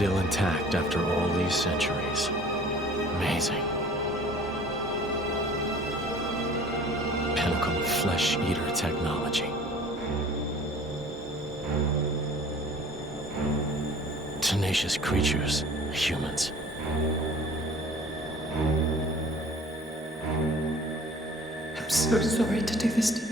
still intact after all these centuries. Amazing. Pinnacle of flesh-eater technology. Tenacious creatures, humans. I'm so sorry to do this to you.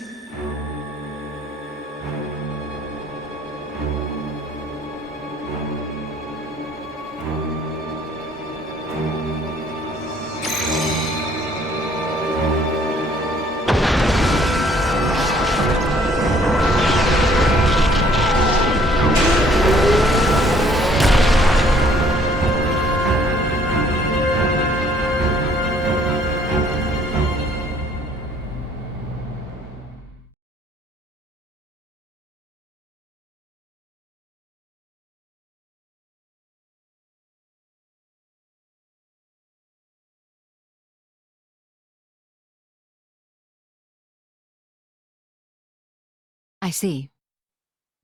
I see.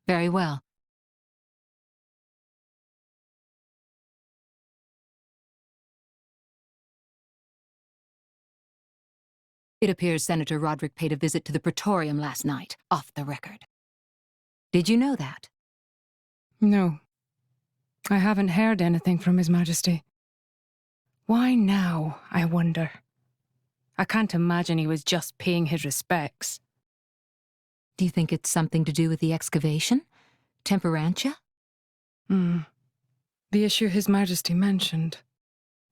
Very well. It appears Senator Roderick paid a visit to the Praetorium last night, off the record. Did you know that? No. I haven't heard anything from His Majesty. Why now, I wonder? I can't imagine he was just paying his respects. Do you think it's something to do with the excavation? Temperantia? The issue His Majesty mentioned.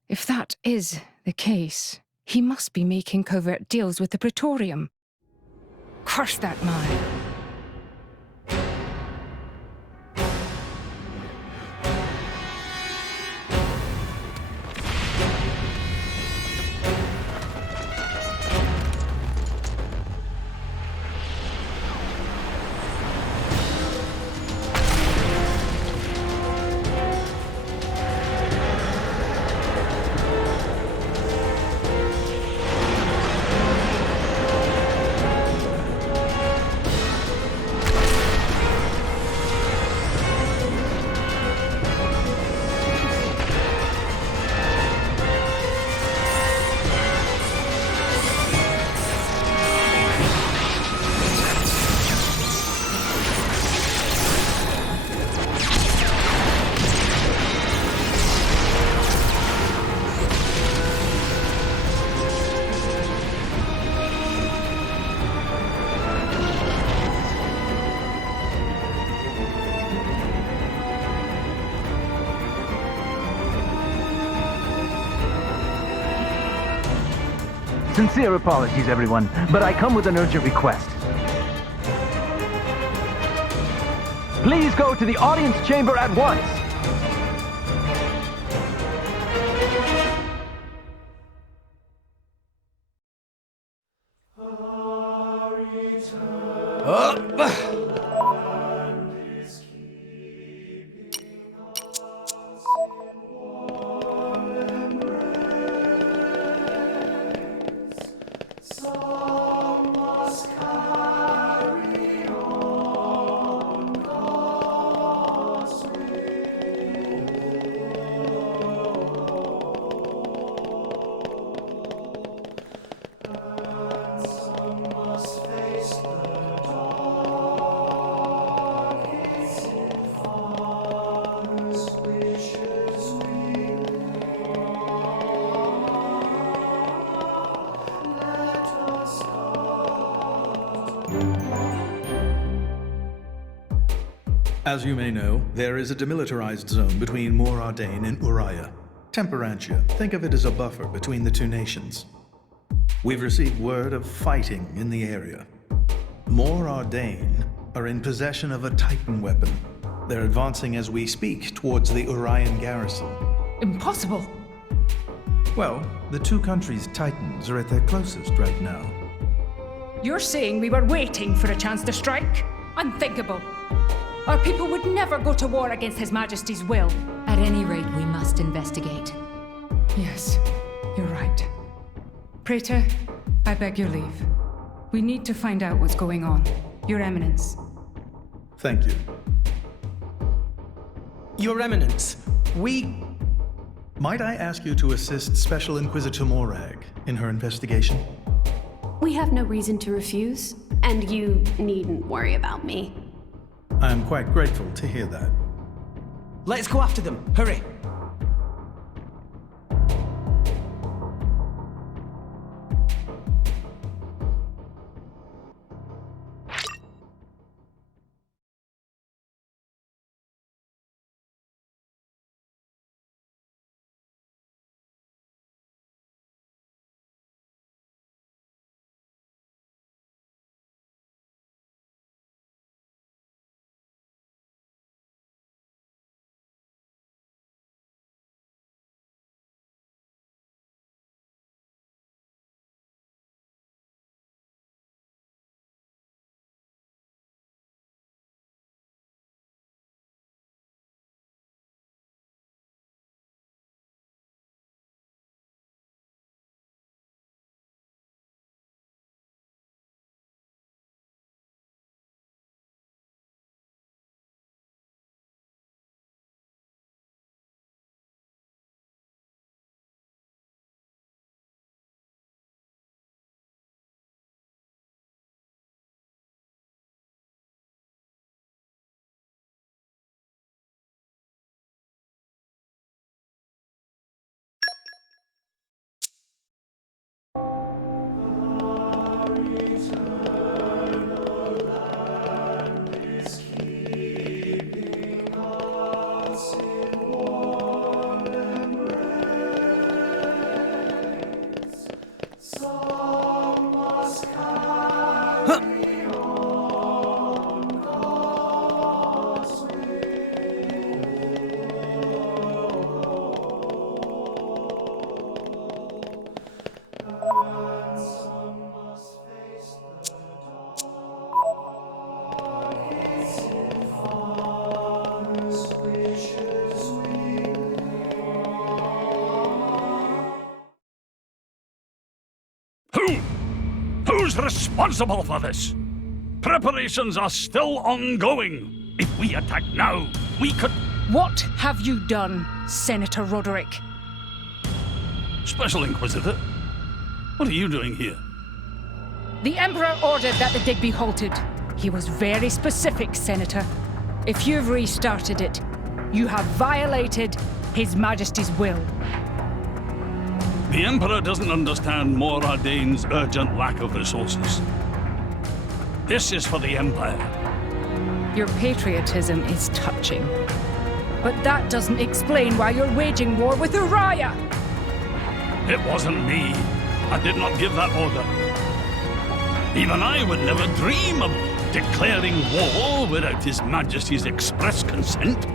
If that is the case, he must be making covert deals with the Praetorium. Curse that man. Sincere apologies, everyone, but I come with an urgent request. Please go to the audience chamber at once! As you may know, there is a demilitarized zone between Mor Ardain and Uriah. Temperantia, think of it as a buffer between the two nations. We've received word of fighting in the area. Mor Ardain are in possession of a Titan weapon. They're advancing as we speak towards the Urian garrison. Impossible! Well, the two countries' Titans are at their closest right now. You're saying we were waiting for a chance to strike? Unthinkable. Our people would never go to war against His Majesty's will. At any rate, we must investigate. Yes, you're right. Praetor, I beg your leave. We need to find out what's going on. Your Eminence. Thank you. Your Eminence, Might I ask you to assist Special Inquisitor Morag in her investigation? We have no reason to refuse, and you needn't worry about me. I am quite grateful to hear that. Let's go after them. Hurry. Who's responsible for this? Preparations are still ongoing. If we attack now, we could... What have you done, Senator Roderick? Special Inquisitor, what are you doing here? The Emperor ordered that the dig be halted. He was very specific, Senator. If you've restarted it, you have violated His Majesty's will. The Emperor doesn't understand Moradane's urgent lack of resources. This is for the Empire. Your patriotism is touching. But that doesn't explain why you're waging war with Uriah! It wasn't me. I did not give that order. Even I would never dream of declaring war without His Majesty's express consent.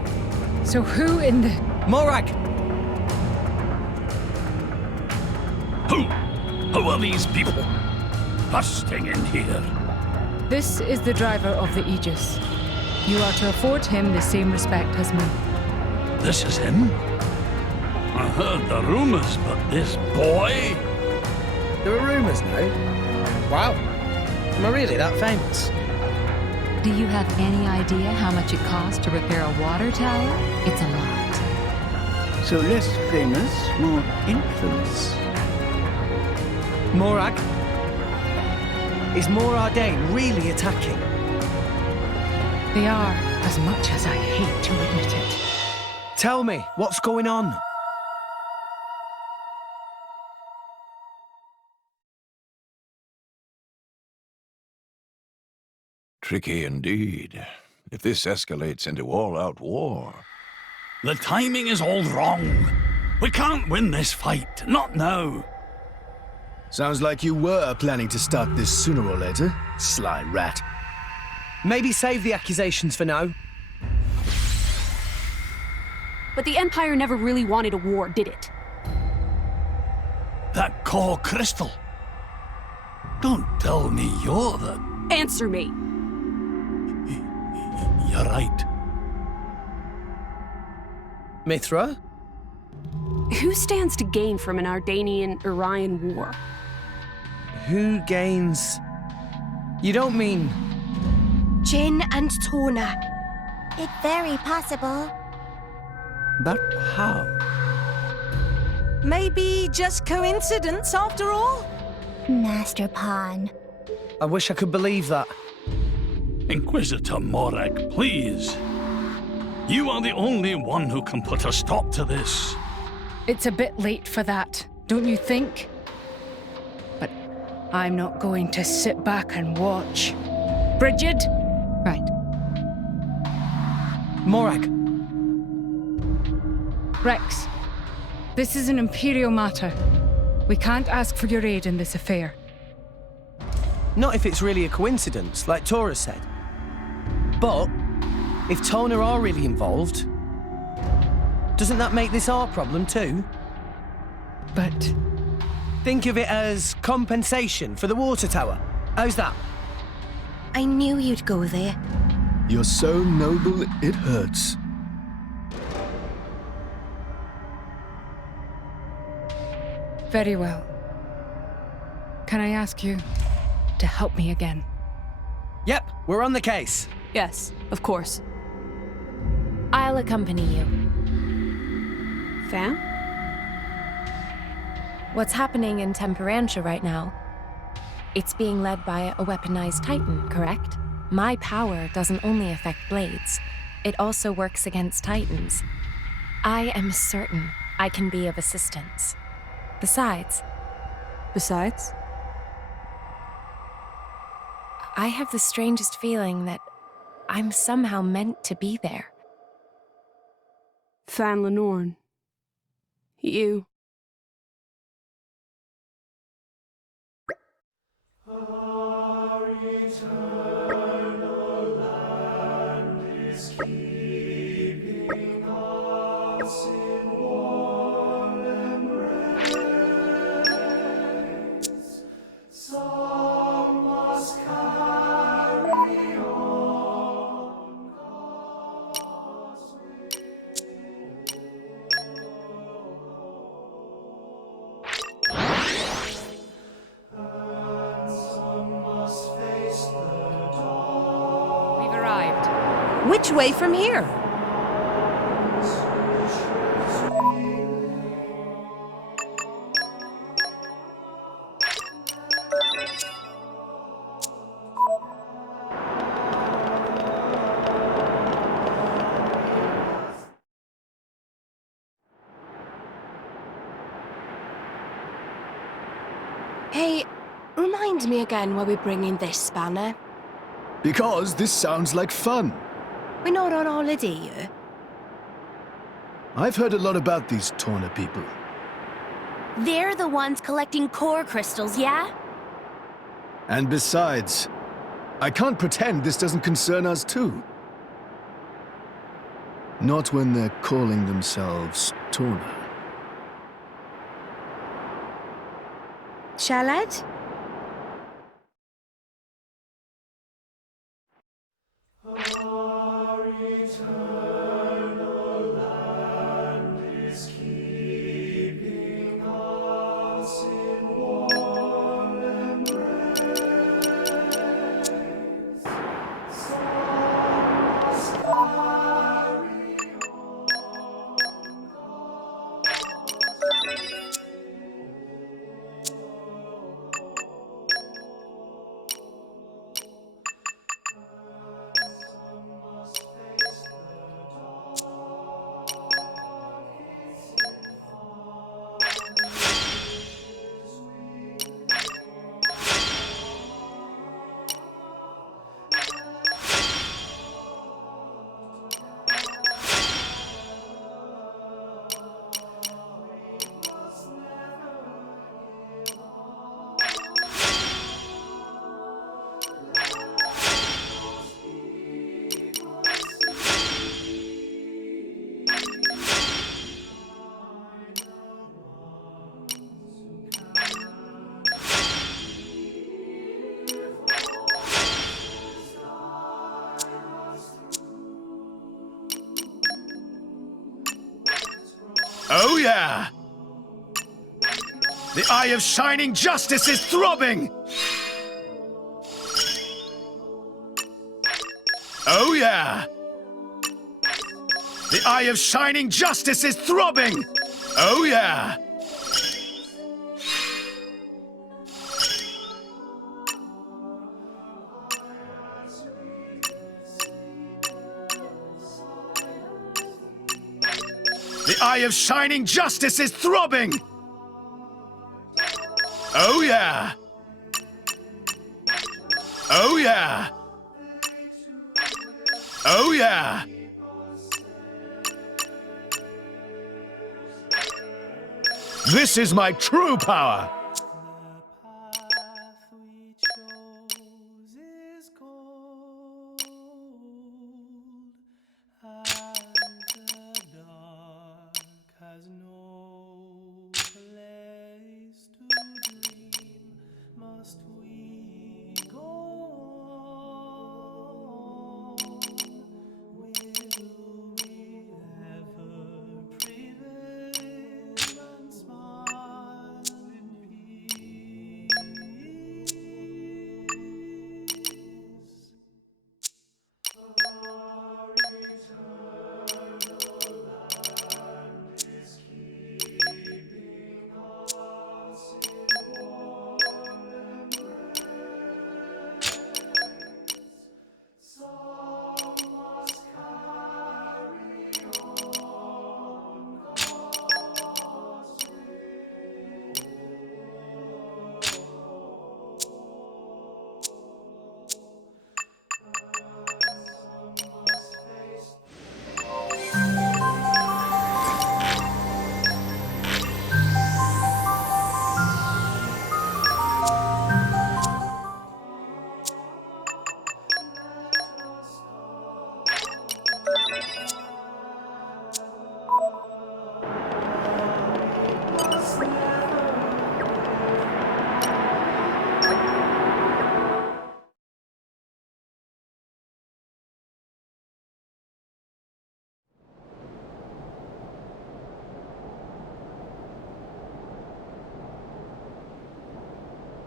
So who in the... Morag! Who are these people busting in here? This is the driver of the Aegis. You are to afford him the same respect as me. This is him? I heard the rumors, but this boy? There are rumors now. Wow. Am I really that famous? Do you have any idea how much it costs to repair a water tower? It's a lot. So less famous, more infamous. Morag? Is Moradane really attacking? They are, as much as I hate to admit it. Tell me, what's going on? Tricky indeed. If this escalates into all-out war... The timing is all wrong. We can't win this fight. Not now. Sounds like you were planning to start this sooner or later, sly rat. Maybe save the accusations for now. But the Empire never really wanted a war, did it? That core crystal. Don't tell me you're the... Answer me! You're right. Mithra? Who stands to gain from an Ardanian-Urian war? Who gains... You don't mean... Jin and Torna. It's very possible. But how? Maybe just coincidence after all? Master Pawn. I wish I could believe that. Inquisitor Morag, please. You are the only one who can put a stop to this. It's a bit late for that, don't you think? But I'm not going to sit back and watch. Brigid? Right. Morag. Rex, this is an Imperial matter. We can't ask for your aid in this affair. Not if it's really a coincidence, like Tora said. But if Tona are really involved, doesn't that make this our problem too? But think of it as compensation for the water tower. How's that? I knew you'd go there. You're so noble, it hurts. very well. Can I ask you to help me again? Yep, we're on the case. Yes, of course. I'll accompany you. Fam? What's happening in Temperantia right now? It's being led by a weaponized Titan, correct? My power doesn't only affect blades, it also works against Titans. I am certain I can be of assistance. Besides? I have the strangest feeling that I'm somehow meant to be there. Fan Lenorn. You. Our eternal land is keeping us in warm embrace. Some must carry on God's We've arrived. Which way from here? Hey, remind me again why we're bringing this spanner. Because this sounds like fun. We're not on holiday here. I've heard a lot about these Torna people. They're the ones collecting core crystals, yeah? And besides, I can't pretend this doesn't concern us too. Not when they're calling themselves Torna. Shalad? Our eternal land is keeping us in warm embrace. Some must carry Oh yeah! The Eye of Shining Justice is throbbing! Oh yeah! The eye of shining justice is throbbing! Oh yeah! The eye of shining justice is throbbing! Oh yeah! Oh yeah! Oh yeah! This is my true power!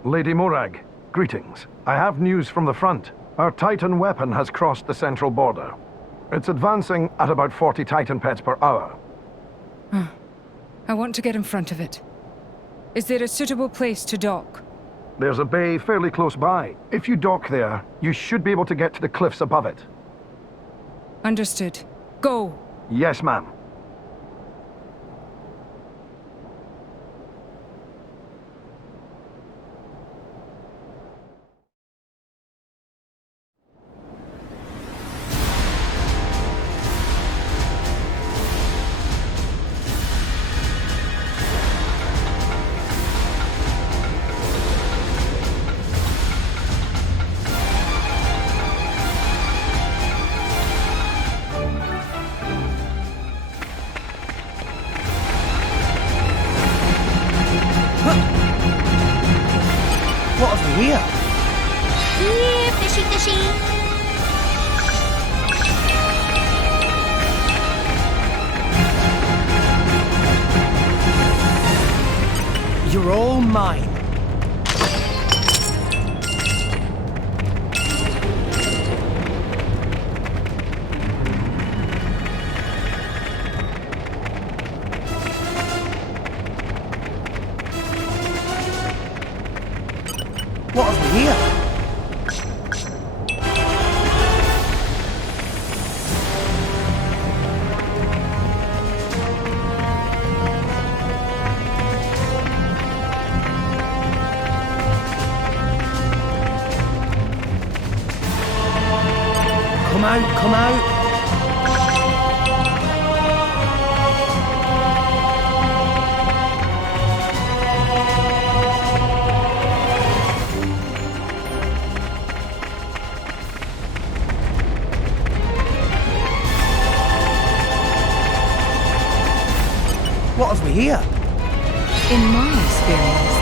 Lady Morag, greetings. I have news from the front. Our Titan weapon has crossed the central border. It's advancing at about 40 Titan pets per hour. I want to get in front of it. Is there a suitable place to dock? There's a bay fairly close by. If you dock there, you should be able to get to the cliffs above it. Understood. Go! Yes, ma'am. You're all mine. What have we here? Come out. What have we here? In my experience,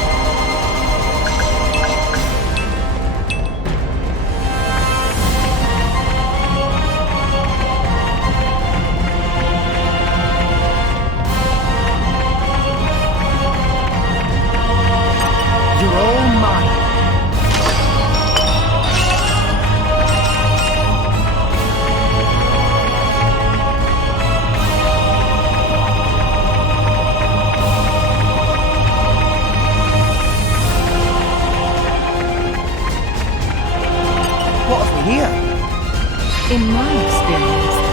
here? In my experience,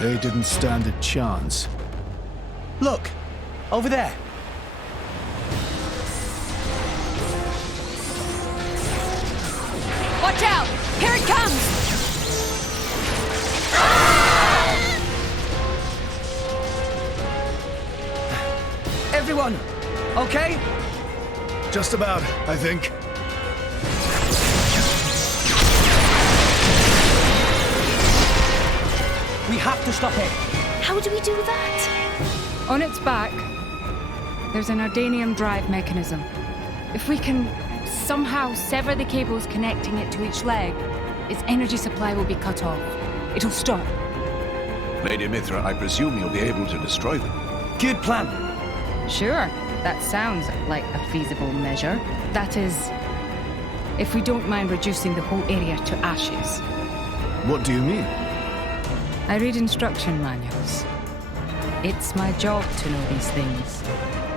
They didn't stand a chance. Look, over there. Watch out! Here it comes! Everyone, okay? Just about, I think. We have to stop it. How do we do that? on its back, there's an Ardanium drive mechanism. If we can somehow sever the cables connecting it to each leg, its energy supply will be cut off. It'll stop. Lady Mithra, I presume you'll be able to destroy them. Good plan. Sure, that sounds like a feasible measure. That is, if we don't mind reducing the whole area to ashes. What do you mean? I read instruction manuals. It's my job to know these things.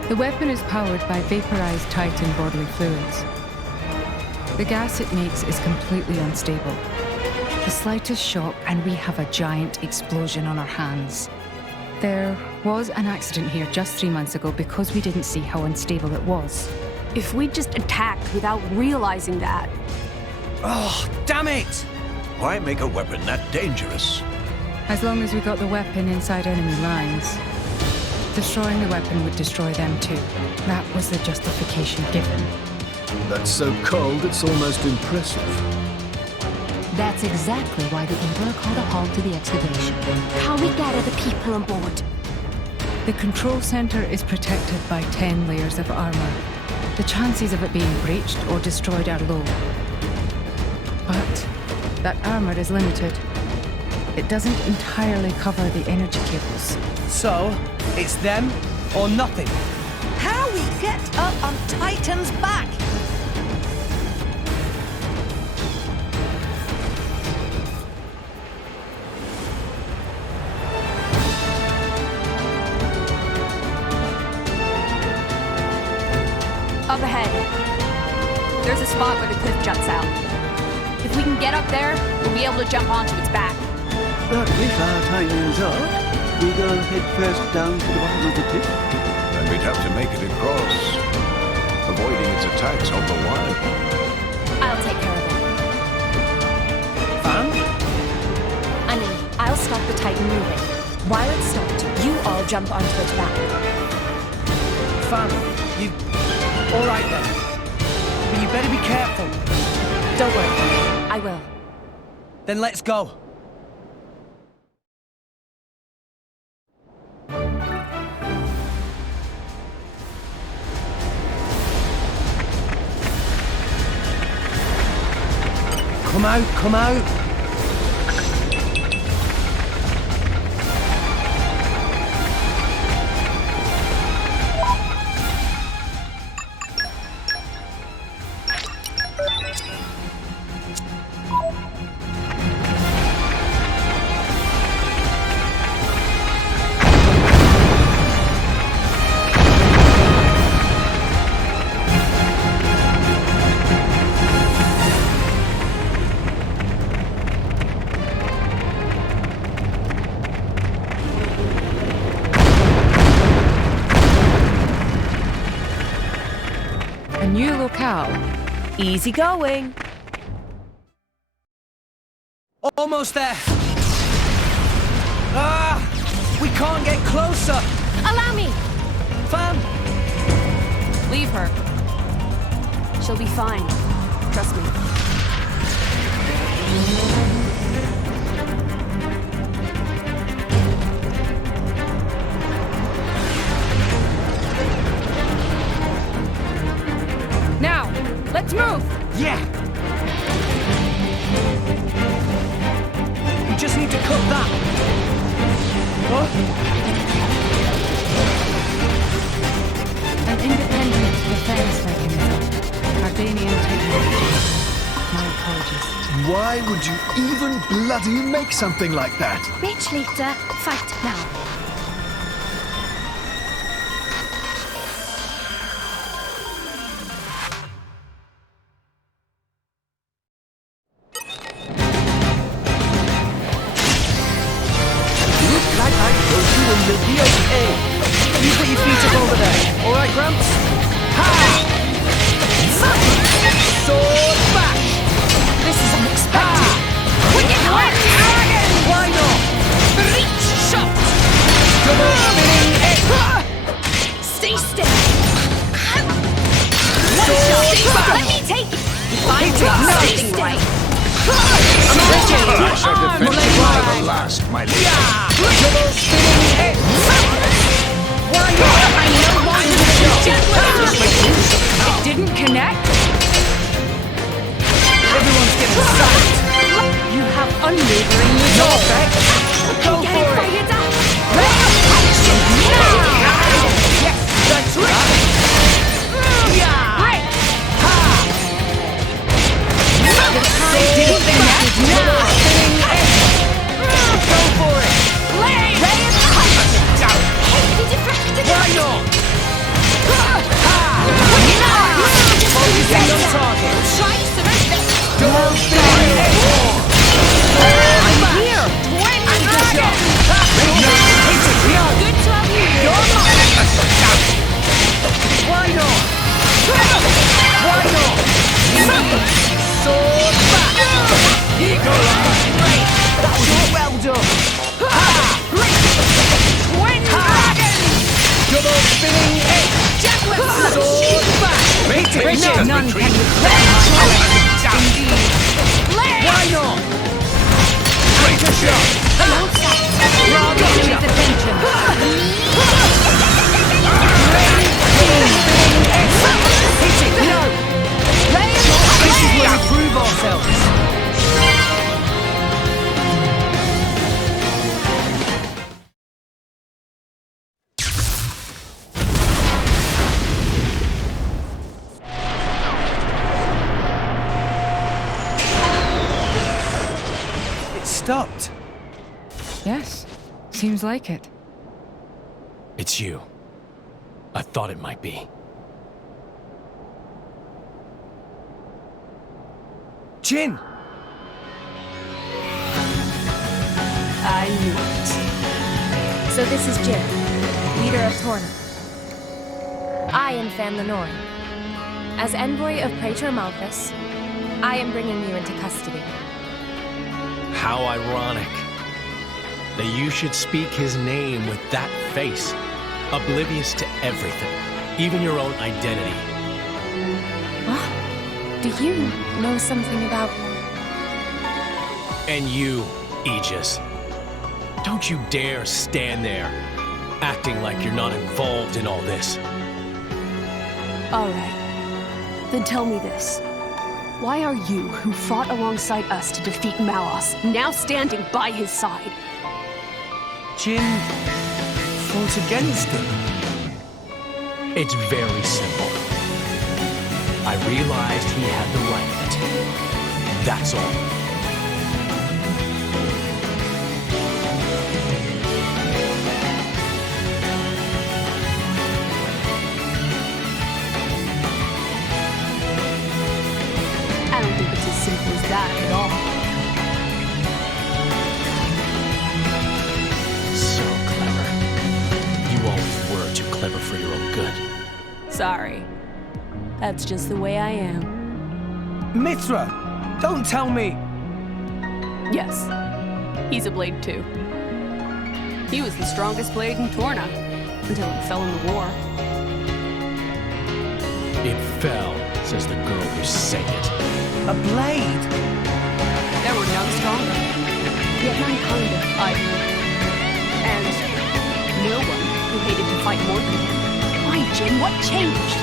The weapon is powered by vaporized Titan bodily fluids. The gas it makes is completely unstable. The slightest shock and we have a giant explosion on our hands. There was an accident here just 3 months ago because we didn't see how unstable it was. If we'd just attacked without realizing that. Oh, damn it! Why make a weapon that dangerous? As long as we got the weapon inside enemy lines. Destroying the weapon would destroy them too. That was the justification given. That's so cold, it's almost impressive. That's exactly why the Emperor called a halt to the excavation. How we get other people on board? The control center is protected by 10 layers of armor. The chances of it being breached or destroyed are low. But that armor is limited. It doesn't entirely cover the energy cables. So, it's them or nothing. How we get up on Titan's back? Up ahead. There's a spot where the cliff juts out. If we can get up there, we'll be able to jump onto its back. But if our timing's off, we go head first down to the bottom of the cliff. Then we'd have to make it across, avoiding its attacks on the line. I'll take care of it. Fan? I mean, I'll stop the Titan moving. While it's stopped, you all jump onto its back. Fan, you... All right then. But you better be careful. Don't worry, I will. Then let's go. Come out, come out! A new locale. Easy going. Almost there! Ah! can't get closer! Allow me! Fam! Leave her. She'll be fine. Trust me. Now, let's move! Yeah! We just need to cut that! What? An independent defense mechanism. Ardanian technology. My apologies. Why would you even bloody make something like that? Rich leader, fight now. You put your feet up over there. All right, Gramps? Ha! Sword back! This is unexpected. Why not? Reach shot! Double spinning head! Stay still! Sword back! Let me take it! Hit it now! Stay still! I shall defend you to the last, my lady. Double spinning head! Why not? I no longer It didn't connect? Everyone's getting sight! You have unwavering resolve. Go get for it it! fired up! Yes, that's right! Break! Didn't connect! Now! Spinning head! Go for it! Ray of Hate deflected! Why not? Focusing on target! Try to surrender! Double spinning head! I'm here! Twin dragon! Hit it! Good to have you here! Why not? Why not? Sword back! Great! That was well done! Twin dragon! Double spinning head! Sword back! Richard, none can Why not? Anchor shot! draw the enemy's attention. Hit it! No! This is where we prove ourselves! It stopped. Yes, seems like it. It's you. I thought it might be. Jin! I knew it. So this is Jin, leader of Torna. I am Fan Lenorin. As envoy of Praetor Malthus, I am bringing you into custody. How ironic that you should speak his name with that face, oblivious to everything, even your own identity. What? Do you know something about... And you, Aegis. Don't you dare stand there, acting like you're not involved in all this. All right. Then tell me this. Why are you, who fought alongside us to defeat Malos, now standing by his side? Jin fought against them. It's very simple. I realized he had the right of it. That's all. I don't think it's as simple as that at all. So clever. You always were too clever for your own good. Sorry. That's just the way I am. Mithra! Don't tell me! Yes. He's a blade too. He was the strongest blade in Torna, until it fell in the war. It fell, says the girl who sang it. A blade? There were none stronger, yet none kinder either. And no one who hated to fight more than him. Why, Jin, what changed?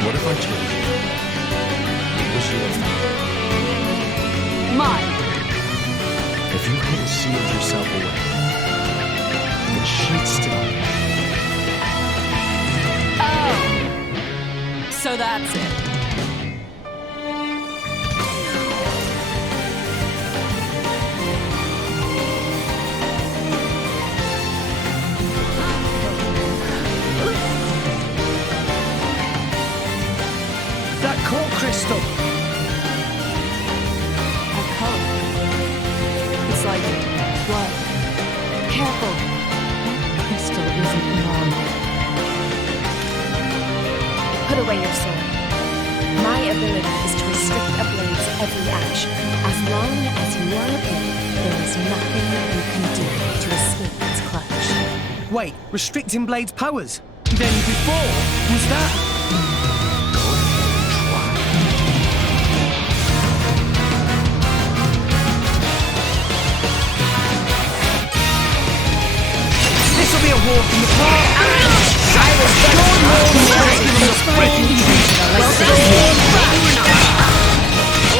What if I told you it was your fault? Mine. If you hadn't sealed yourself away, then she'd still. Oh. So that's it. That core crystal! That color. It's like blood. Careful. Crystal isn't normal. Put away your sword. My ability is to restrict a blade's every action. As long as you are a blade, there is nothing you can do to escape its clutch. Wait, restricting Blade's powers? Then before, was that... This'll be a walk in the park! I was I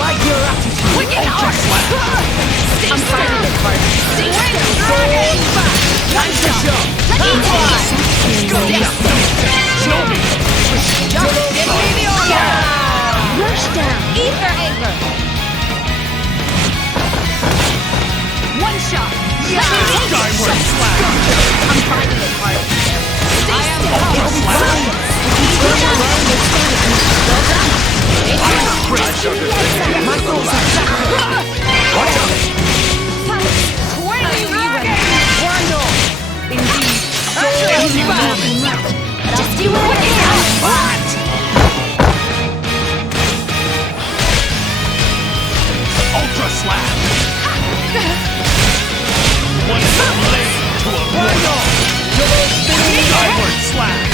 like your attitude. I'm fighting the part. Punch the shot! Show me! Rush down! Ether Anger! One shot! Skyward slash! I'm fighting the part. I am the power Watch out! Indeed. Just do what I can! Ultra slash! One blade to a blade! Skyward slash!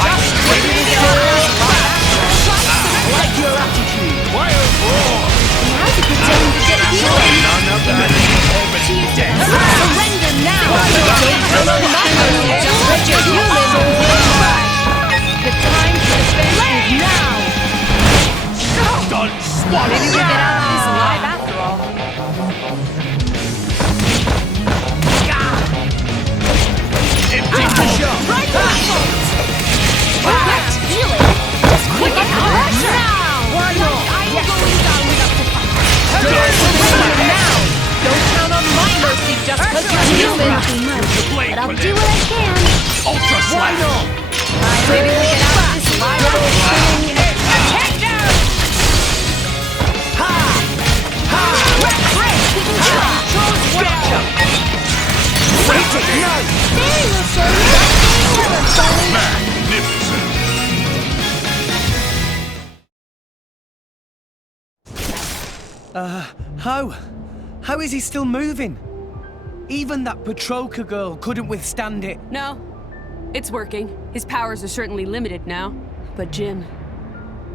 I'm straight I like your attitude. Wild roar! Now's a good time to get healing! None of that open death! Surrender now! The time to defend is now! Done swallow! Maybe we'll get out of this alive after all. Empty ball! Right Perfect! Healing! Just quick and hard now! I will go in down without the fight. Surrender now! Don't count on my mercy just because you're human! But I'll do what I can. Ultra slash! Maybe we'll get out of this alive after all. Take down! How is he still moving? Even that Petroka girl couldn't withstand it. No, it's working. His powers are certainly limited now. But Jin,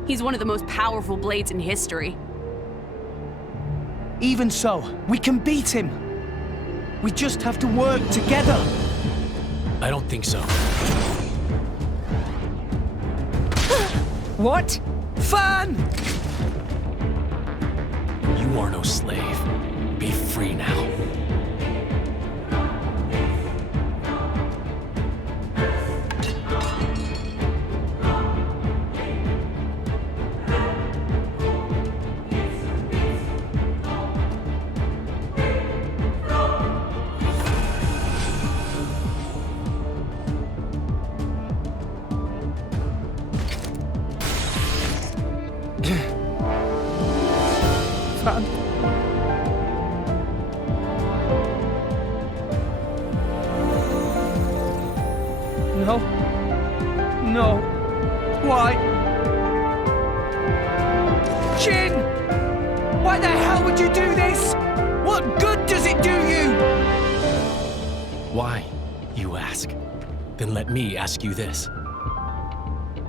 he's one of the most powerful blades in history. Even so, we can beat him. We just have to work together. I don't think so. What? Fan! You are no slave. Be free now. Why the hell would you do this? What good does it do you? Why, you ask? Then let me ask you this.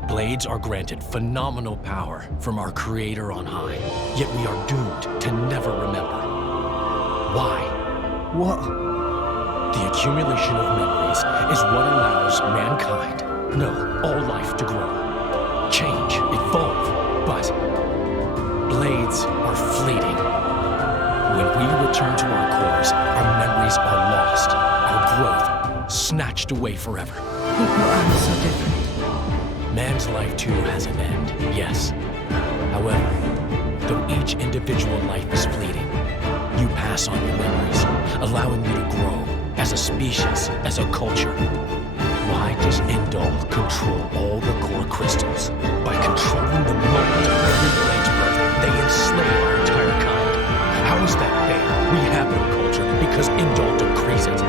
Blades are granted phenomenal power from our Creator on high, yet we are doomed to never remember. Why? What? The accumulation of memories is what allows mankind, no, all life to grow, change, evolve, but blades are fleeting. When we return to our cores, our memories are lost, our growth snatched away forever. People are so different. Man's life too has an end, yes. However, though each individual life is fleeting, you pass on your memories, allowing you to grow as a species, as a culture. Why does Indol control all the core crystals? By controlling the moment of every blade's birth, they enslave our entire kind. How is that fair? We have no culture because Indol decrees it.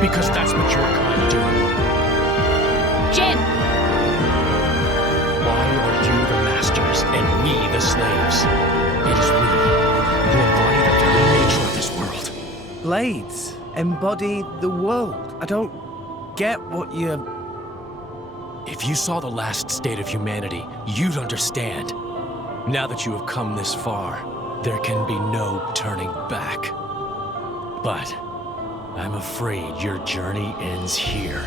Because that's what your kind do. Jin! Why are you the masters and we the slaves? It is we who embody the very nature of this world. Blades embody the world. I don't get what you're... If you saw the last state of humanity, you'd understand. Now that you have come this far, there can be no turning back. But I'm afraid your journey ends here.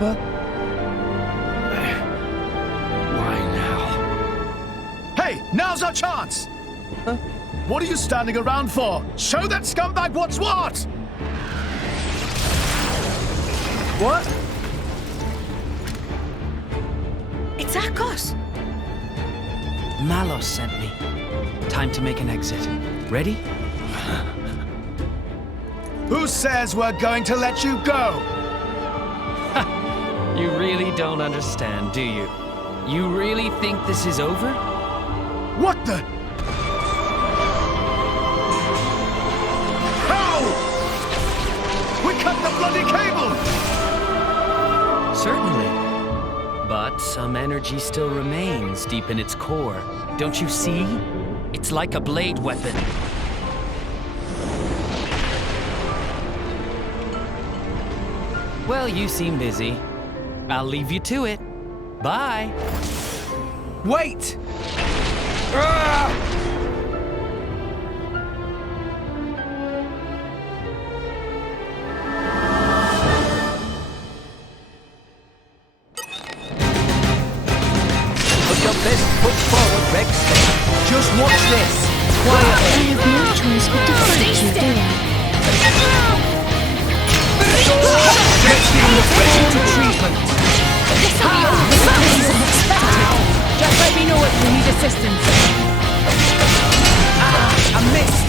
What? Why now? Hey, now's our chance! Huh? What are you standing around for? Show that scumbag what's what! What? It's Akos! Malos sent me. Time to make an exit. Ready? Who says we're going to let you go? You really don't understand, do you? You really think this is over? What the? How? We cut the bloody cable! Certainly. But some energy still remains deep in its core. Don't you see? It's like a blade weapon. Well, you seem busy. I'll leave you to it. Bye. Wait! Put your best foot forward, Rex. Just watch this. I have no choice but to fight you, do I? Let's give him the basic treatment. Just let me know if you need assistance. I missed.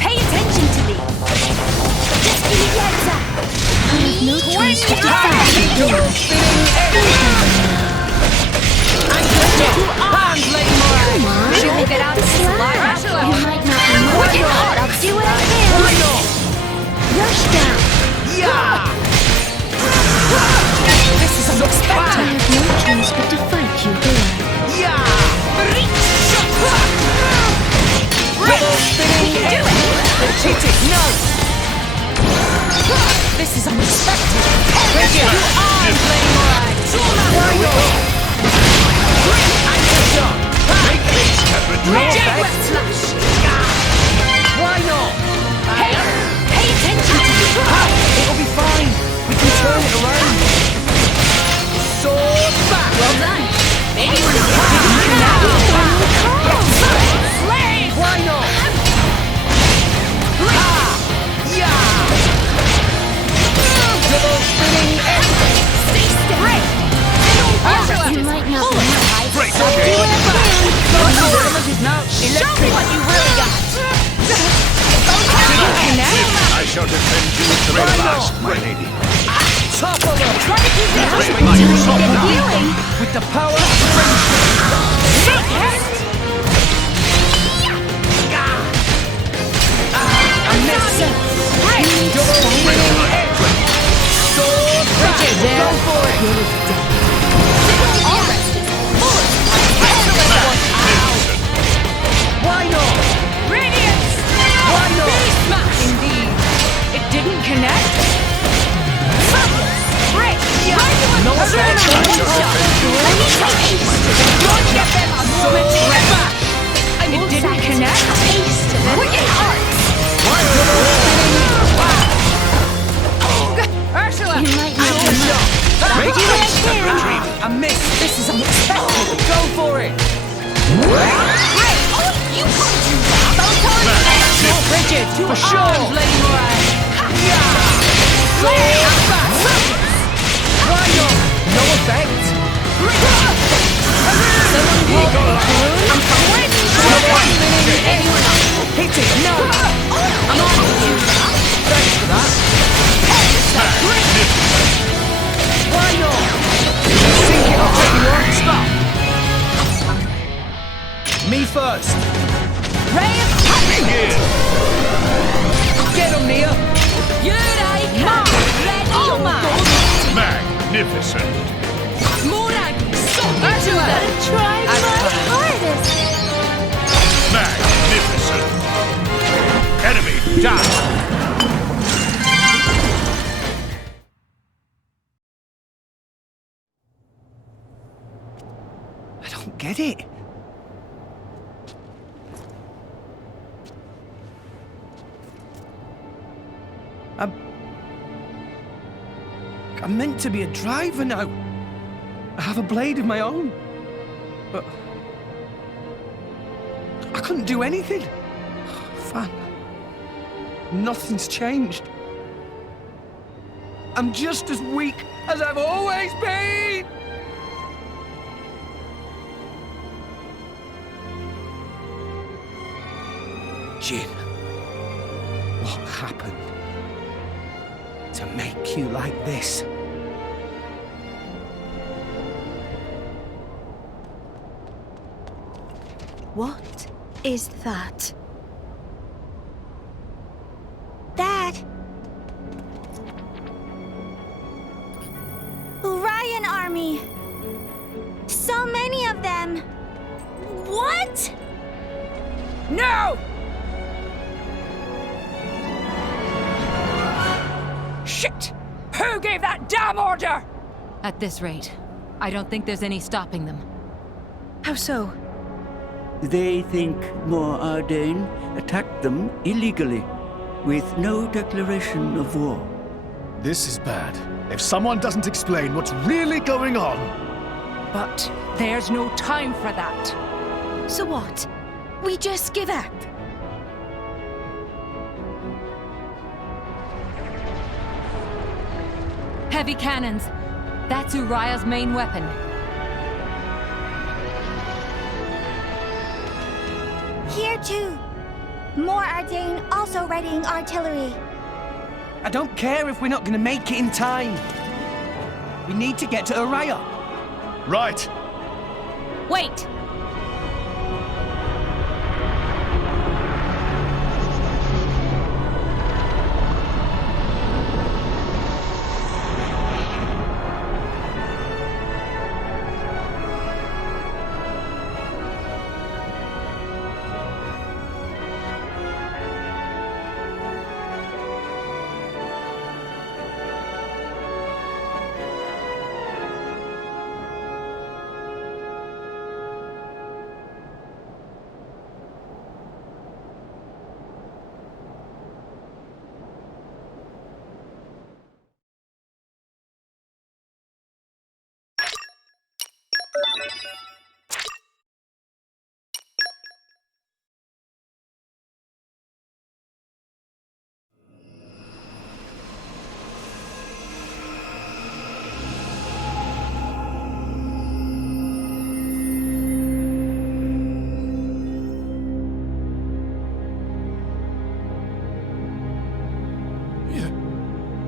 Pay attention to me! Just give me heads up! I have no choice but to fight you, do I? Come on. Should we get out of this alive? You might not be Work it hard, I'll do what I can! Rush down. Yeah! This is unexpected. I have no choice but to fight you, do I? Yeah! Do it! Hit it, no! This is unexpected. Bring it! I'm playing right! Why not? Anchor shot! Jet web slash! Why not? Hey! Pay attention to me! It'll be fine. We can turn it around. Sword back! Well done! Maybe Slave! Why not? Yeah! Double spinning X! Stay still! You might not be right. Break I'll do what I can. Show me what you really got! I shall defend you to the last, my lady. Top of them! Try to keep it Bring my sword. healing! With the power of friendship! For sure! Lady Moran! Why not? No effect! Hit it! No! I'm on you! Thanks for that! Why not? Sink it off everyone! Stop! Me first! Ray of Punishment! Get him, Nia! Here I come! Ready or not? Magnificent. Morag! Something to that! Try my hardest. Magnificent. Enemy down. I don't get it. I'm meant to be a driver now. I have a blade of my own. But I couldn't do anything. Fan. Nothing's changed. I'm just as weak as I've always been. Jin, what happened to make you like this? What is that? Dad! Ryan Army! So many of them! What? No! Shit! Who gave that damn order? At this rate, I don't think there's any stopping them. How so? They think Mor Ardain attacked them illegally, with no declaration of war. This is bad. If someone doesn't explain what's really going on... But there's no time for that. So what? We just give up? Heavy cannons. That's Uriah's main weapon. Here too. Mor Ardain also readying artillery. I don't care if we're not gonna make it in time. We need to get to Uriah. Right. Wait!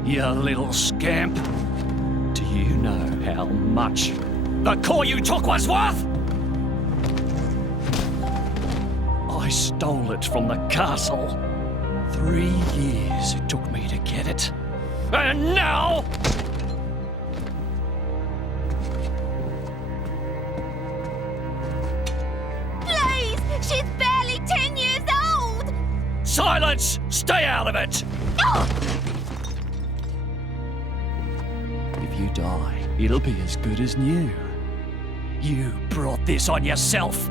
You little scamp. Do you know how much the core you took was worth? I stole it from the castle. 3 years it took me to get it. And now... Please! She's barely 10 years old! Silence! Stay out of it! If you die, it'll be as good as new. You brought this on yourself.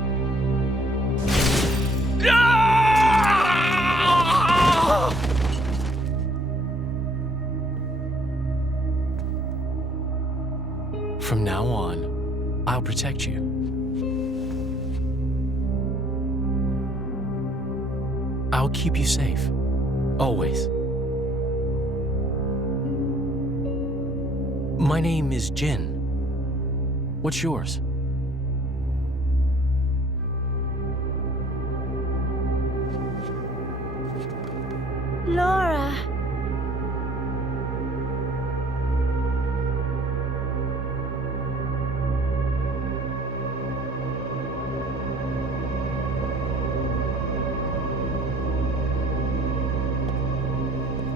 From now on, I'll protect you. I'll keep you safe. Always. My name is Jin. What's yours? Laura.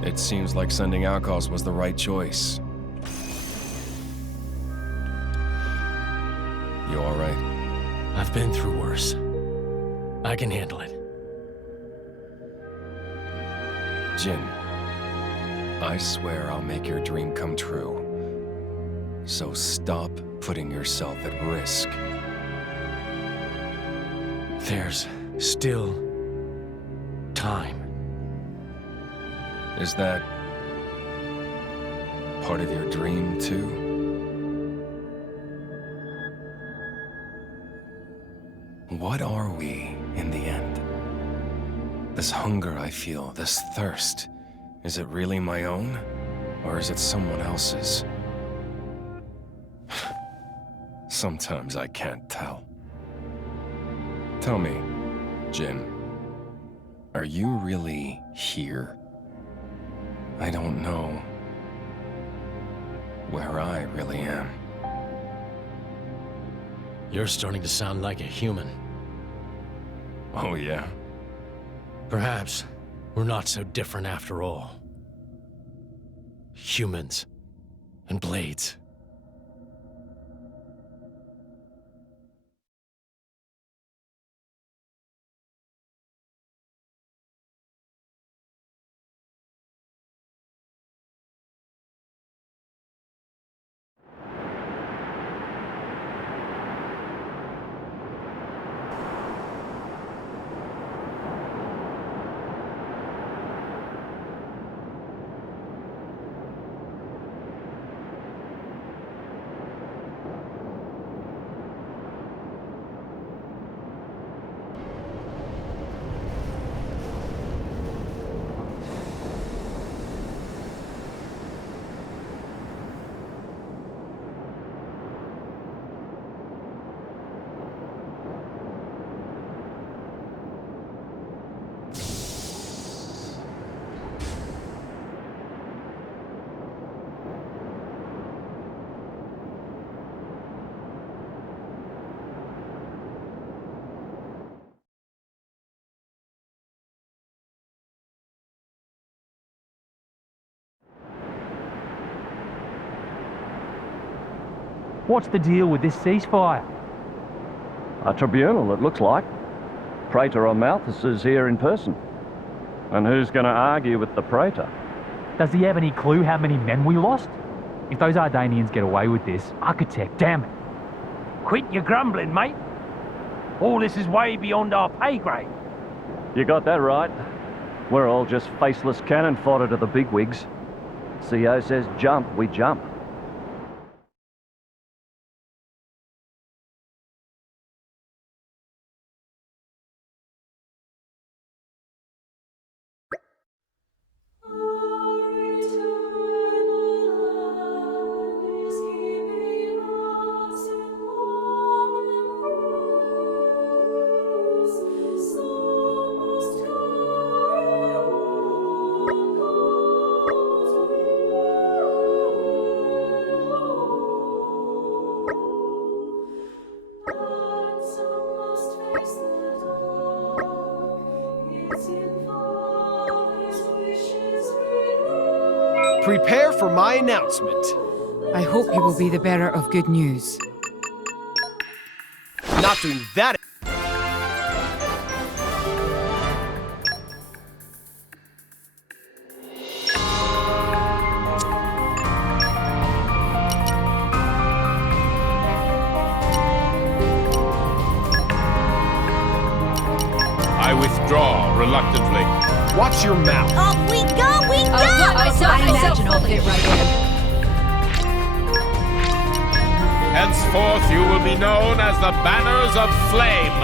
It seems like sending outcasts was the right choice. You all right? I've been through worse. I can handle it. Jin, I swear I'll make your dream come true. So stop putting yourself at risk. There's still time. Is that part of your dream, too? What are we, in the end? This hunger I feel, this thirst, is it really my own? Or is it someone else's? Sometimes I can't tell. Tell me, Jin, are you really here? I don't know where I really am. You're starting to sound like a human. Oh, yeah? Perhaps we're not so different after all. Humans and blades. What's the deal with this ceasefire? A tribunal, it looks like. Praetor or Malthus is here in person. And who's going to argue with the Praetor? Does he have any clue how many men we lost? If those Ardanians get away with this, Architect, damn it. Quit your grumbling, mate. All this is way beyond our pay grade. You got that right. We're all just faceless cannon fodder to the bigwigs. CO says jump, we jump. Prepare for my announcement. I hope you will be the bearer of good news. Not doing that. I withdraw reluctantly. Watch your mouth. Off we go, we go! I imagine I'll fit right in. Henceforth, you will be known as the Banners of Flame.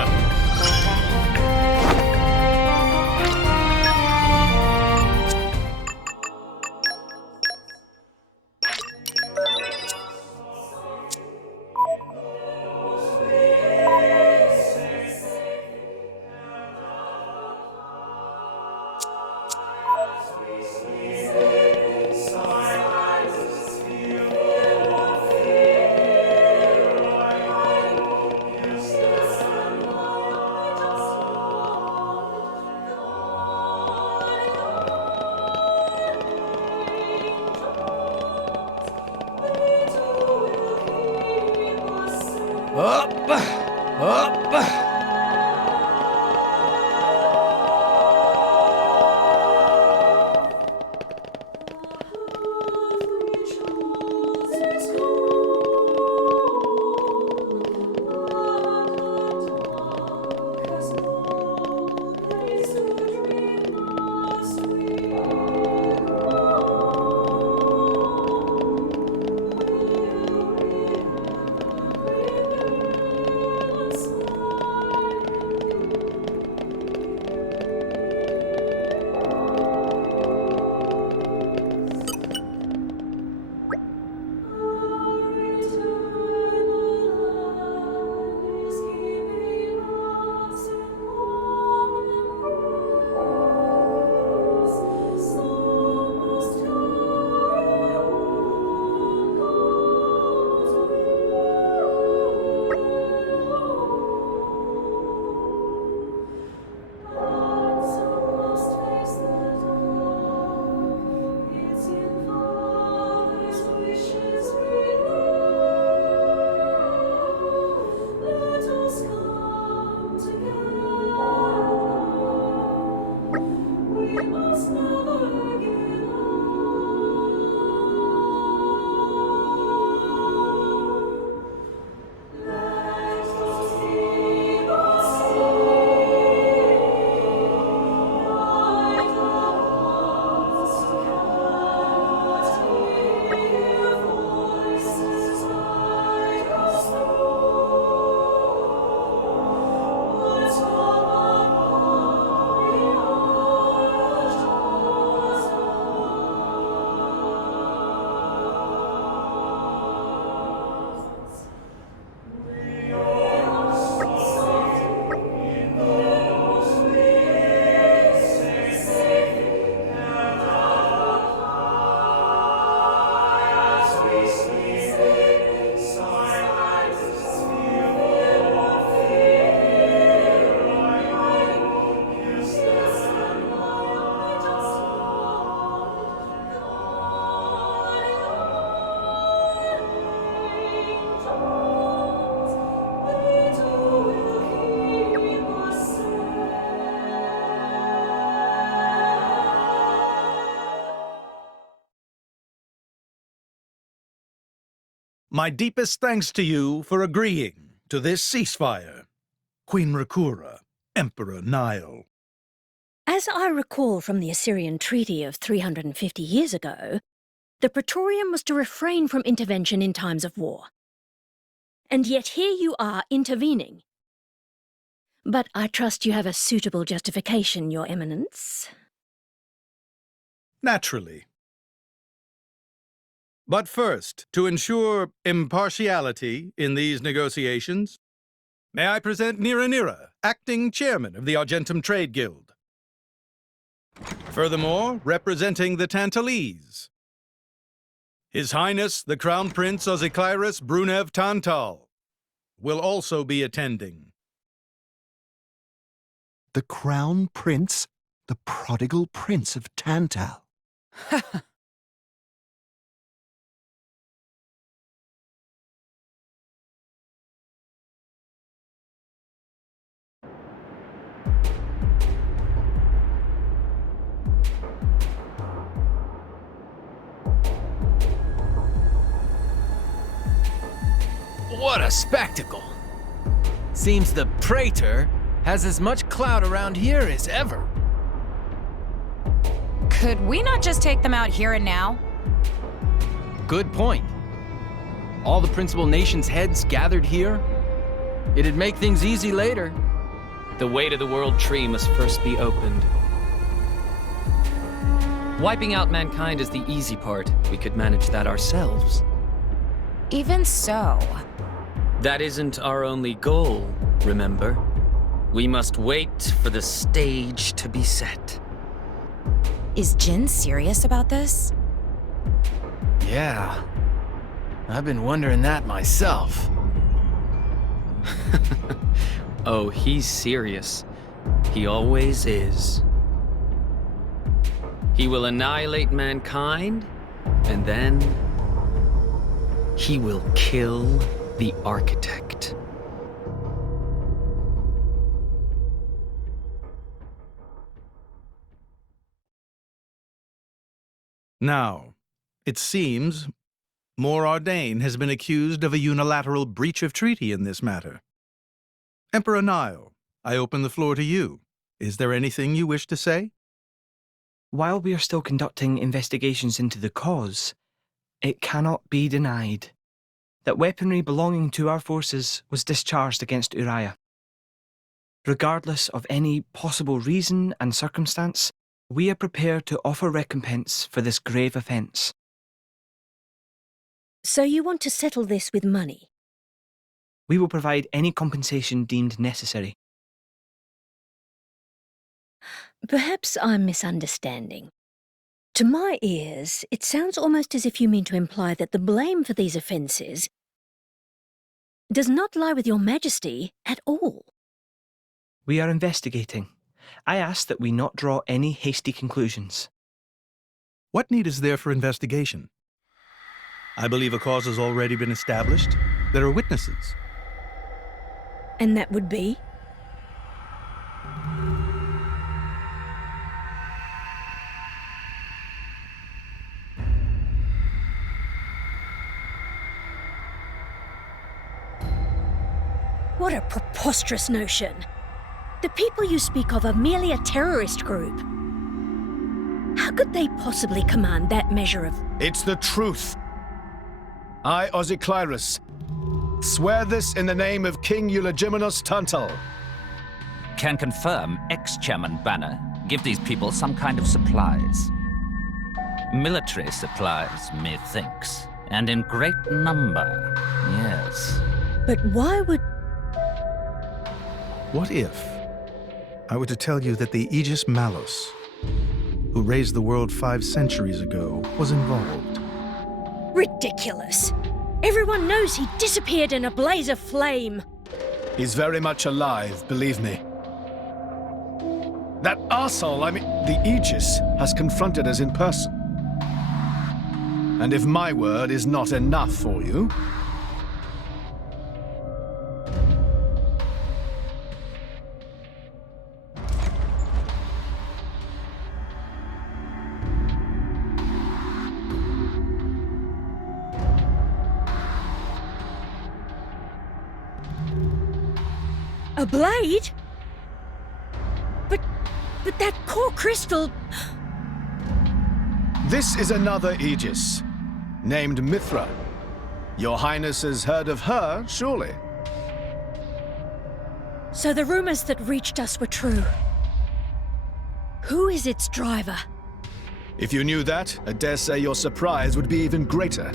My deepest thanks to you for agreeing to this ceasefire. Queen Rakura, Emperor Nile. As I recall from the Assyrian Treaty of 350 years ago, the Praetorium was to refrain from intervention in times of war. And yet here you are intervening. But I trust you have a suitable justification, Your Eminence. Naturally. But first, to ensure impartiality in these negotiations, may I present Nira, acting chairman of the Argentum Trade Guild. Furthermore, representing the Tantalese, His Highness the Crown Prince Ozikairis Brunev Tantal will also be attending. The Crown Prince? The prodigal Prince of Tantal. What a spectacle! Seems the Praetor has as much clout around here as ever. Could we not just take them out here and now? Good point. All the principal nations' heads gathered here? It'd make things easy later. The way to the World Tree must first be opened. Wiping out mankind is the easy part. We could manage that ourselves. Even so. That isn't our only goal, remember? We must wait for the stage to be set. Is Jin serious about this? Yeah. I've been wondering that myself. Oh, he's serious. He always is. He will annihilate mankind, and then he will kill the architect. Now, it seems Mor Ardain has been accused of a unilateral breach of treaty in this matter. Emperor Nile, I open the floor to you. Is there anything you wish to say? While we are still conducting investigations into the cause, it cannot be denied that weaponry belonging to our forces was discharged against Uriah. Regardless of any possible reason and circumstance, we are prepared to offer recompense for this grave offence. So you want to settle this with money? We will provide any compensation deemed necessary. Perhaps I'm misunderstanding. To my ears, it sounds almost as if you mean to imply that the blame for these offences does not lie with your Majesty at all. We are investigating. I ask that we not draw any hasty conclusions. What need is there for investigation? I believe a cause has already been established. There are witnesses. And that would be? What a preposterous notion. The people you speak of are merely a terrorist group. How could they possibly command that measure of... It's the truth. I, Ozyclyrus, swear this in the name of King Eulogimenos Tantal. Can confirm ex-chairman Banner give these people some kind of supplies. Military supplies, methinks, and in great number, yes. But why would... What if I were to tell you that the Aegis Malos, who raised the world 5 centuries ago, was involved? Ridiculous. Everyone knows he disappeared in a blaze of flame. He's very much alive, believe me. That arsehole, the Aegis, has confronted us in person. And if my word is not enough for you... A blade? But that core crystal... This is another Aegis, named Mithra. Your Highness has heard of her, surely? So the rumors that reached us were true. Who is its driver? If you knew that, I dare say your surprise would be even greater.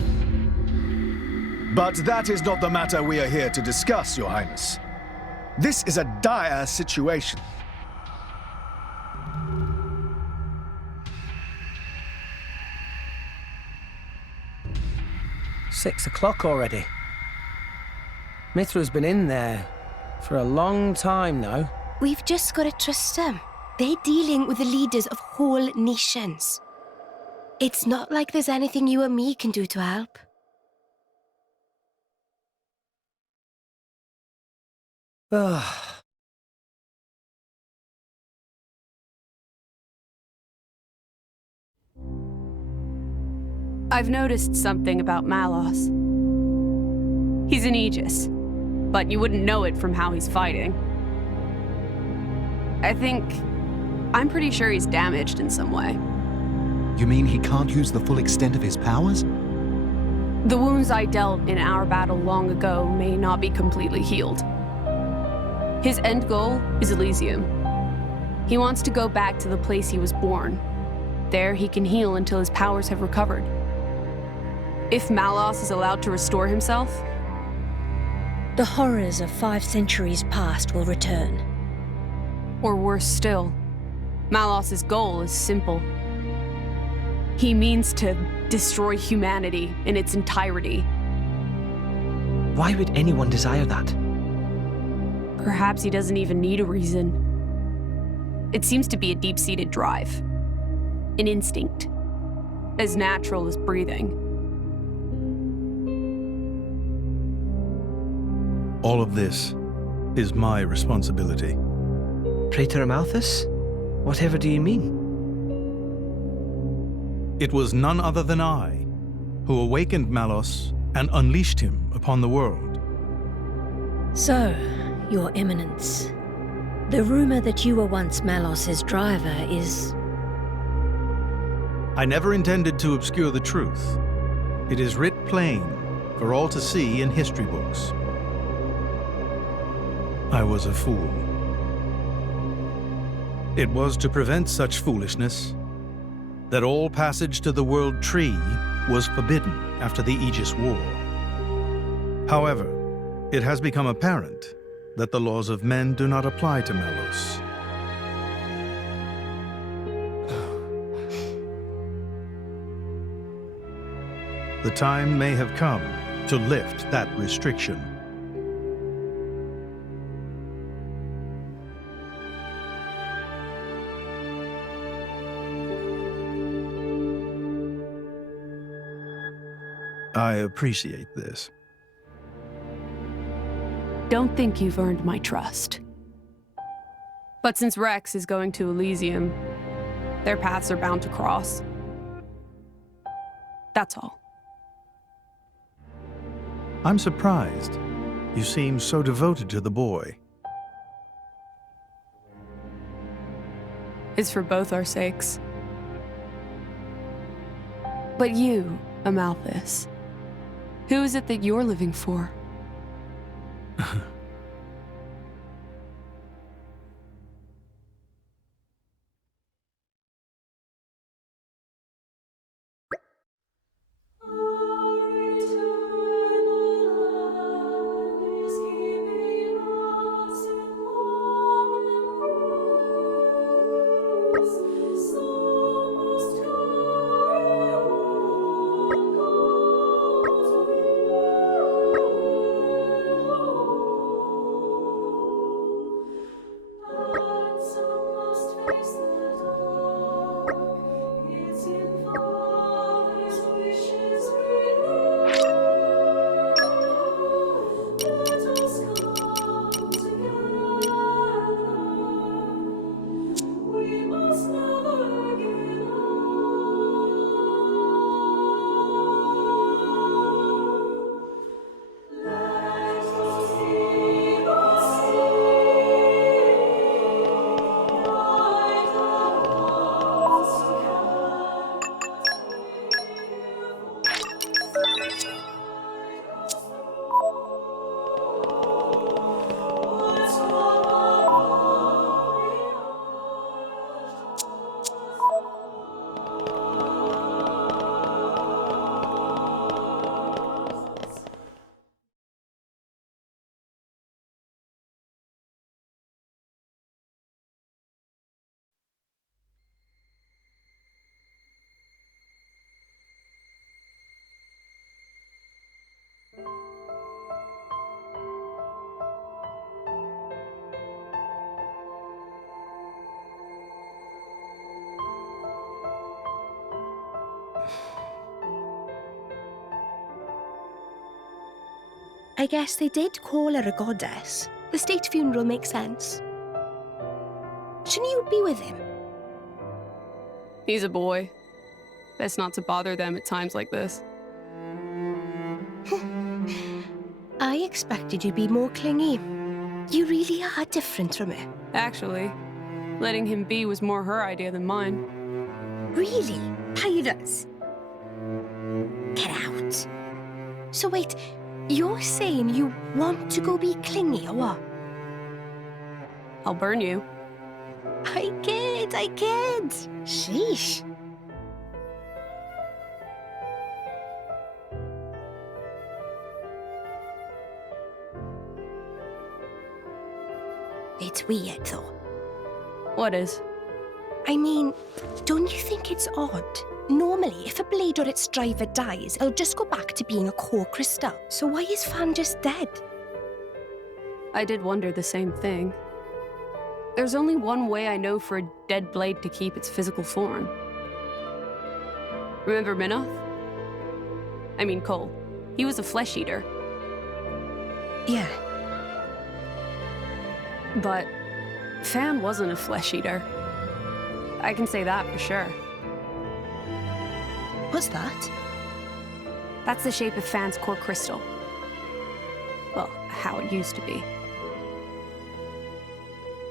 But that is not the matter we are here to discuss, Your Highness. This is a dire situation. "6 o'clock already. Mithra's been in there for a long time now. We've just got to trust them. They're dealing with the leaders of whole nations. It's not like there's anything you or me can do to help. Ugh. I've noticed something about Malos. He's an Aegis, but you wouldn't know it from how he's fighting. I'm pretty sure he's damaged in some way. You mean he can't use the full extent of his powers? The wounds I dealt in our battle long ago may not be completely healed. His end goal is Elysium. He wants to go back to the place he was born. There he can heal until his powers have recovered. If Malos is allowed to restore himself, the horrors of 5 centuries past will return. Or worse still, Malos's goal is simple: He means to destroy humanity in its entirety. Why would anyone desire that? Perhaps he doesn't even need a reason. It seems to be a deep-seated drive. An instinct. As natural as breathing. All of this is my responsibility. Praetor Amalthus? Whatever do you mean? It was none other than I who awakened Malos and unleashed him upon the world. So, Your Eminence, the rumor that you were once Malos's driver is... I never intended to obscure the truth. It is writ plain for all to see in history books. I was a fool. It was to prevent such foolishness that all passage to the World Tree was forbidden after the Aegis War. However, it has become apparent that the laws of men do not apply to Malos. The time may have come to lift that restriction. I appreciate this. Don't think you've earned my trust. But since Rex is going to Elysium, their paths are bound to cross. That's all. I'm surprised. You seem so devoted to the boy. It's for both our sakes. But you, Amalthus, who is it that you're living for? I guess they did call her a goddess. The state funeral makes sense. Shouldn't you be with him? He's a boy. Best not to bother them at times like this. I expected you to be more clingy. You really are different from her. Actually, letting him be was more her idea than mine. Really? Pirates? Get out. So wait, you're saying you want to go be clingy or what? I'll burn you. I kid. Sheesh. It's weird though. What is? I mean, don't you think it's odd? Normally, if a blade or its driver dies, it'll just go back to being a core crystal. So why is Fan just dead? I did wonder the same thing. There's only one way I know for a dead blade to keep its physical form. Remember Minoth? I mean Cole. He was a flesh eater. Yeah. But Fan wasn't a flesh eater. I can say that for sure. What's that? That's the shape of Fan's core crystal. Well, how it used to be.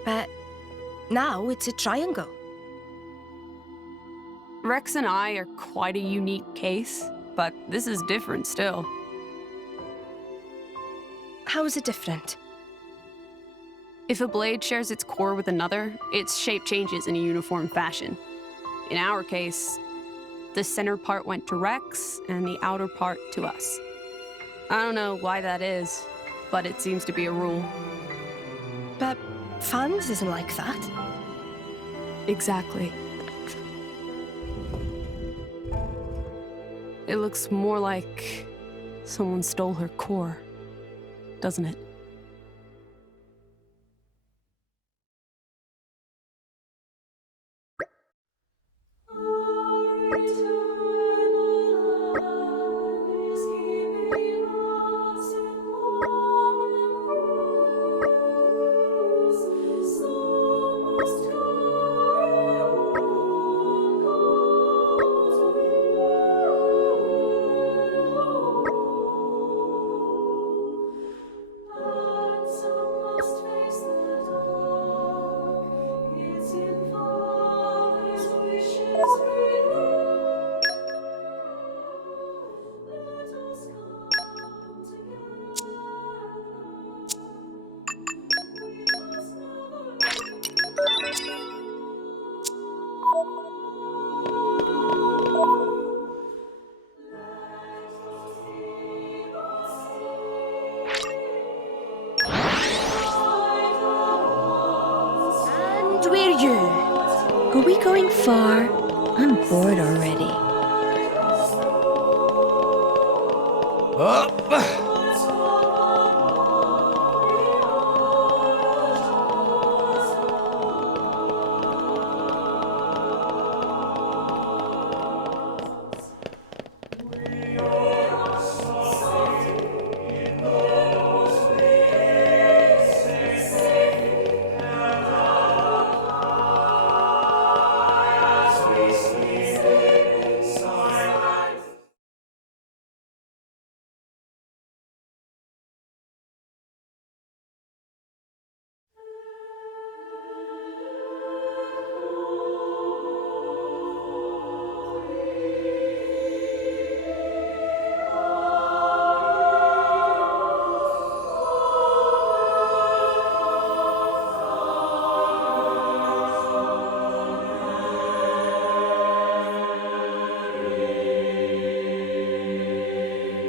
But now it's a triangle. Rex and I are quite a unique case, but this is different still. How is it different? If a blade shares its core with another, its shape changes in a uniform fashion. In our case, the center part went to Rex and the outer part to us. I don't know why that is, but it seems to be a rule. But Fan's isn't like that. Exactly. It looks more like someone stole her core, doesn't it? Are we going far? I'm bored already. Up!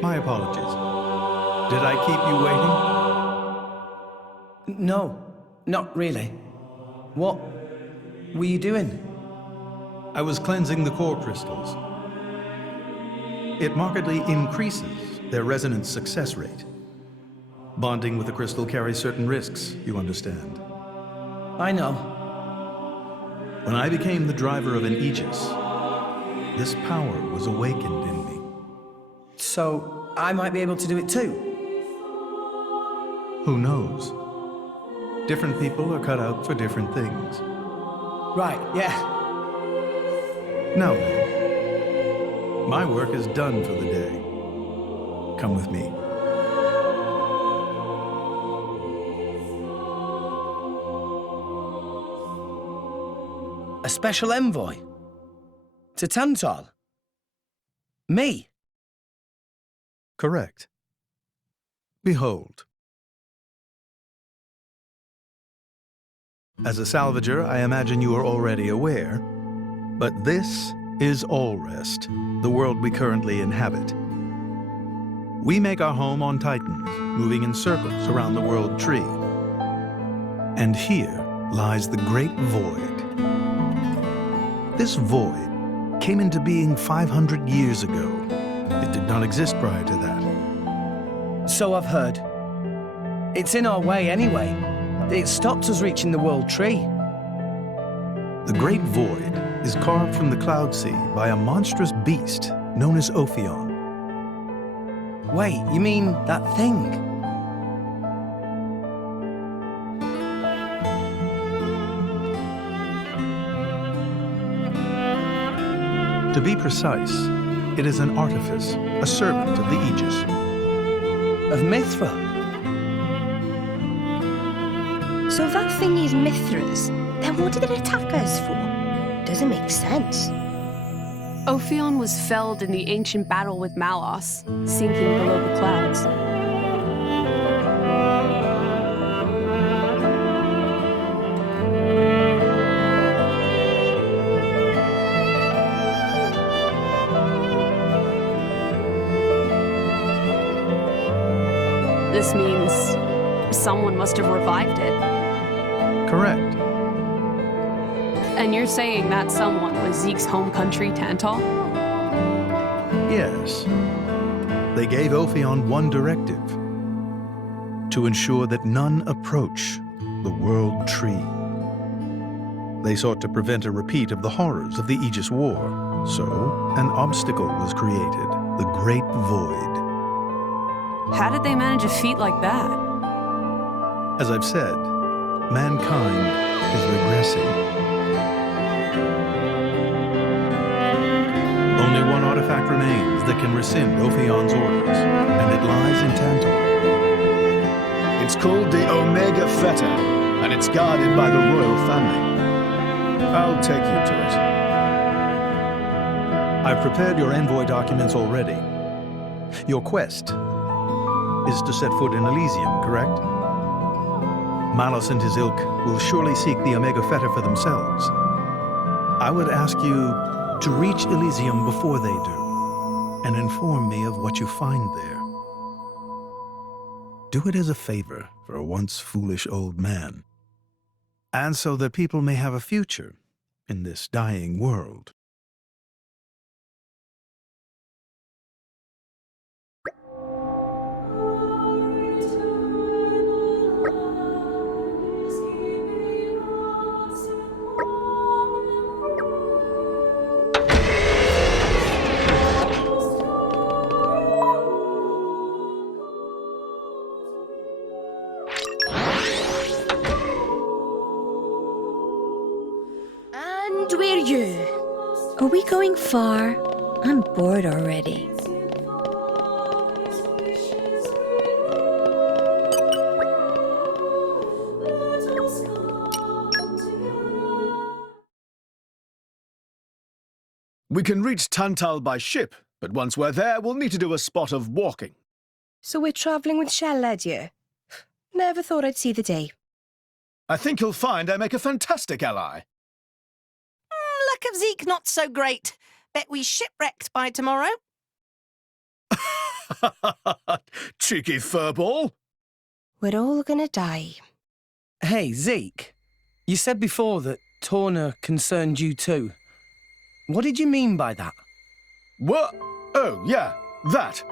My apologies. Did I keep you waiting? No, not really. What were you doing? I was cleansing the core crystals. It markedly increases their resonance success rate. Bonding with the crystal carries certain risks, you understand. I know. When I became the driver of an Aegis, this power was awakened in me. So, I might be able to do it too? Who knows? Different people are cut out for different things. Right, yeah. Now then, my work is done for the day. Come with me. A special envoy? To Tantal? Me? Correct. Behold. As a salvager, I imagine you are already aware, but this is Allrest, the world we currently inhabit. We make our home on Titans, moving in circles around the world tree. And here lies the great void. This void came into being 500 years ago. It did not exist prior to that. So I've heard. It's in our way anyway. It stopped us reaching the World Tree. The Great Void is carved from the Cloud Sea by a monstrous beast known as Ophion. Wait, you mean that thing? To be precise, it is an artifice, a servant of the Aegis. Of Mithra? So if that thing is Mithra's, then what did it attack us for? Doesn't make sense. Ophion was felled in the ancient battle with Malos, sinking below the clouds. This means someone must have revived it. Correct. And you're saying that someone was Zeke's home country, Tantal? Yes. They gave Ophion one directive: to ensure that none approach the World Tree. They sought to prevent a repeat of the horrors of the Aegis War, so an obstacle was created, the Great Void. How did they manage a feat like that? As I've said, mankind is regressing. Only one artifact remains that can rescind Ophion's orders, and it lies in Tantal. It's called the Omega Fetter, and it's guarded by the royal family. I'll take you to it. I've prepared your envoy documents already. Your quest is to set foot in Elysium, correct? Malos and his ilk will surely seek the Omega Fetter for themselves. I would ask you to reach Elysium before they do, and inform me of what you find there. Do it as a favor for a once foolish old man, and so that people may have a future in this dying world. Are we going far? I'm bored already. We can reach Tantal by ship, but once we're there, we'll need to do a spot of walking. So we're travelling with Shell-led you? Never thought I'd see the day. I think you'll find I make a fantastic ally. Luck of Zeke not so great. Bet we shipwrecked by tomorrow. Cheeky furball. We're all gonna die. Hey, Zeke. You said before that Torna concerned you too. What did you mean by that? What? Oh, yeah, that.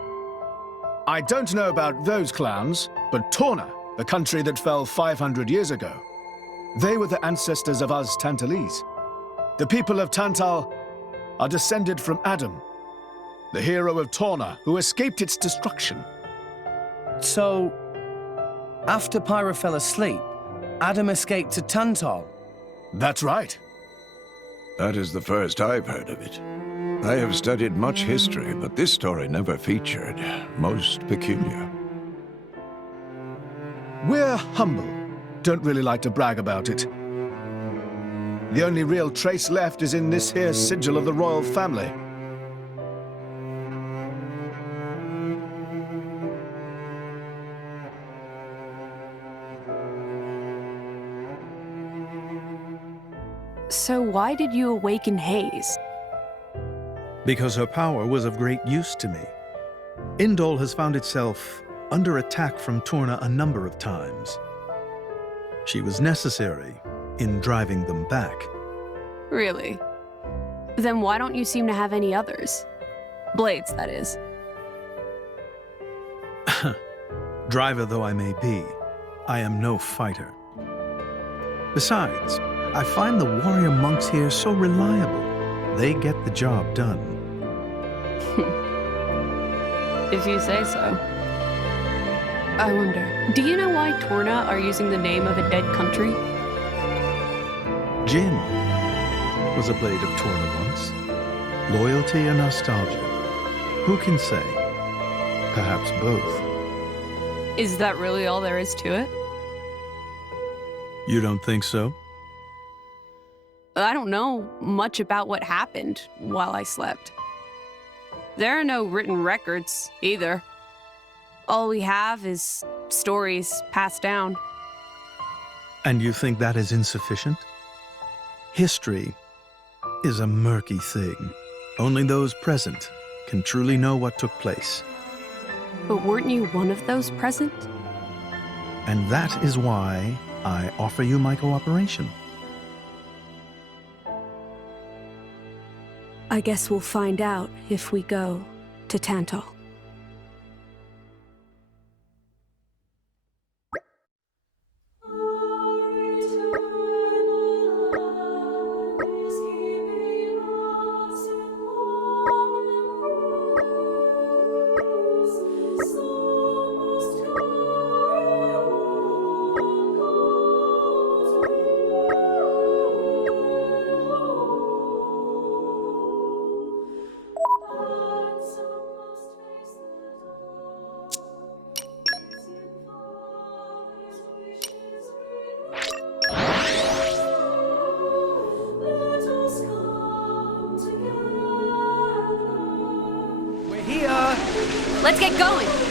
I don't know about those clowns, but Torna, the country that fell 500 years ago, they were the ancestors of us Tantalese. The people of Tantal are descended from Adam, the hero of Torna who escaped its destruction. So, after Pyra fell asleep, Adam escaped to Tantal? That's right. That is the first I've heard of it. I have studied much history, but this story never featured. Most peculiar. We're humble. Don't really like to brag about it. The only real trace left is in this here sigil of the royal family. So why did you awaken Haze? Because her power was of great use to me. Indol has found itself under attack from Torna a number of times. She was necessary in driving them back. Really? Then why don't you seem to have any others? Blades, that is. Driver though I may be, I am no fighter. Besides, I find the warrior monks here so reliable. They get the job done. If you say so. I wonder, do you know why Torna are using the name of a dead country? Jin was a blade of Torna once. Loyalty and nostalgia. Who can say? Perhaps both. Is that really all there is to it? You don't think so? I don't know much about what happened while I slept. There are no written records, either. All we have is stories passed down. And you think that is insufficient? History is a murky thing. Only those present can truly know what took place. But weren't you one of those present? And that is why I offer you my cooperation. I guess we'll find out if we go to Tantal. Let's get going!